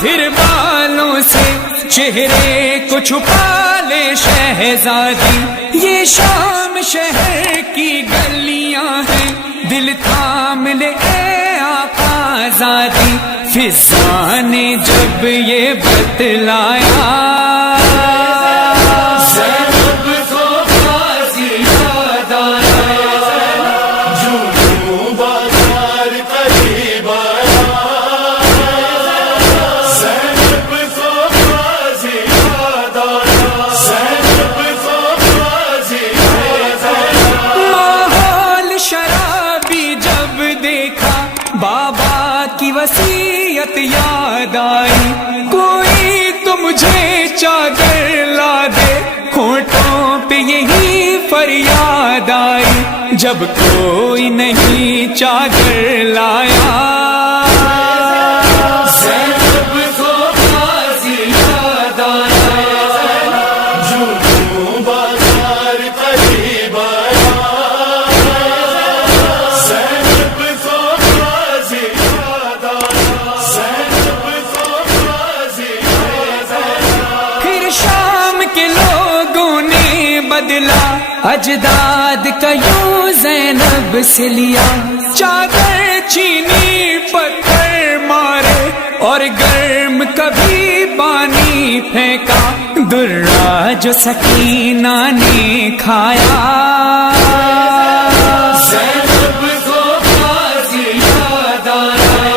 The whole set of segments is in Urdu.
پھر بالوں سے چہرے کو چھپا لے شہزادی. یہ شام شہر کی گلیاں ہیں، دل تھام لے اے آقا زادی. فضا نے جب یہ بتلایا زینب کو غازی یاد آیا. جھوموں بازار قریب آیا، زینب کو غازی یاد آیا، زینب کو غازی یاد آیا. ماحول شرابی جب دیکھا بابا کی وصیت یاد آئی. کوئی تو مجھے چادر لا دے، ہونٹوں پہ یہی فریاد آئی. جب کوئی نہیں چادر لایا زینب کو غازی یاد آیا. جھوموں بازار قریب آیا، زینب کو غازی یاد آیا، زینب کو غازی یاد آیا. پھر شام کے لوگوں نے بدلا اجداد کا یوں زینب سے لیا. چادر چینی پتھر مارے اور گرم کبھی پانی پھینکا. درا جو سکینہ نے کھایا زینب کو غازی یاد آیا.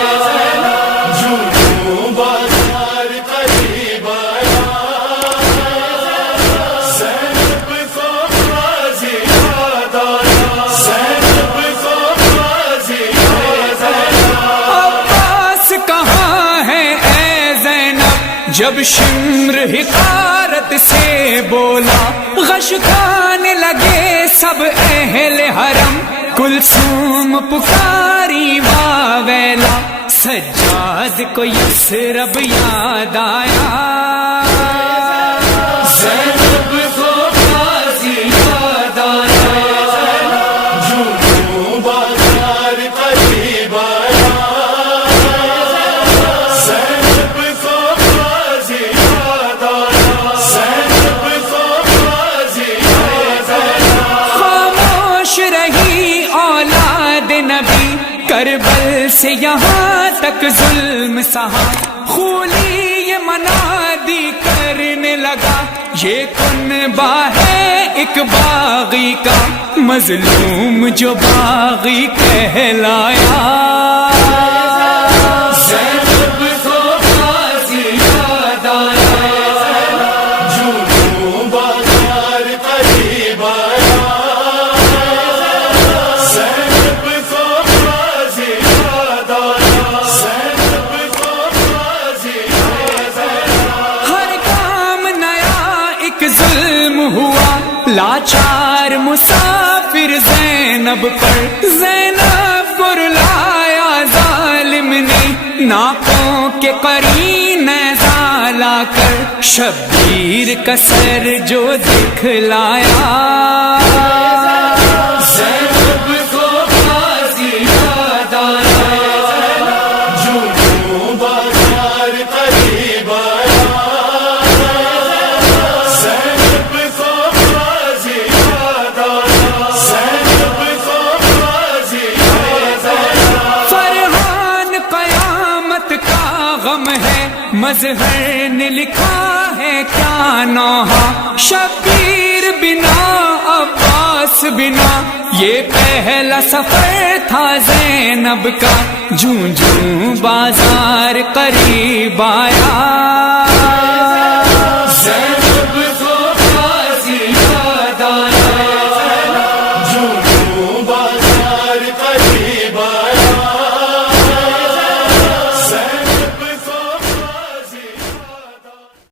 جھوموں بازار قریب آیا، زینب کو غازی یاد آیا، زینب کو غازی یاد آیا. عباس کہاں ہے اے زینب؟ جب شمر حقارت سے بولا غش کھانے لگے سب اہل حرم. کلثوم پکاری واویلا، سجاد کو یثرب یاد آیا. زینب کو غازی یاد آیا. جھوموں بازار قریب آیا، زینب کو غازی یاد آیا، زینب کو غازی یاد آیا. خاموش رہی اولاد نبی، کربل سے یہاں تک ظلم سہا. خولی یہ منادی کرنے لگا، یہ کنبہ ہے ایک باغی کا، مظلوم جو باغی کہلایا. زینب کو غازی یاد آیا. جھوموں بازار قریب آیا، زینب کو غازی یاد آیا، زینب کو غازی یاد آیا. ہر کام نیا ایک ظلم ہوا، لاچار مسافر زینب پر. زینب کو رلایا ظالم نے، ناکوں کے قرین لا کر شبیر کا سر جو دکھلایا. زینب کو غازی یاد آیا. جھوموں بازار قریب آیا، زینب کو غازی یاد آیا، زینب کو غازی یاد آیا. فرحان قیامت کا غم ہے، مظہر نے لکھا ہے کیا نوحہ. شبیر بنا عباس بنا، یہ پہلا سفر تھا زینب کا. جوں جوں بازار قریب آیا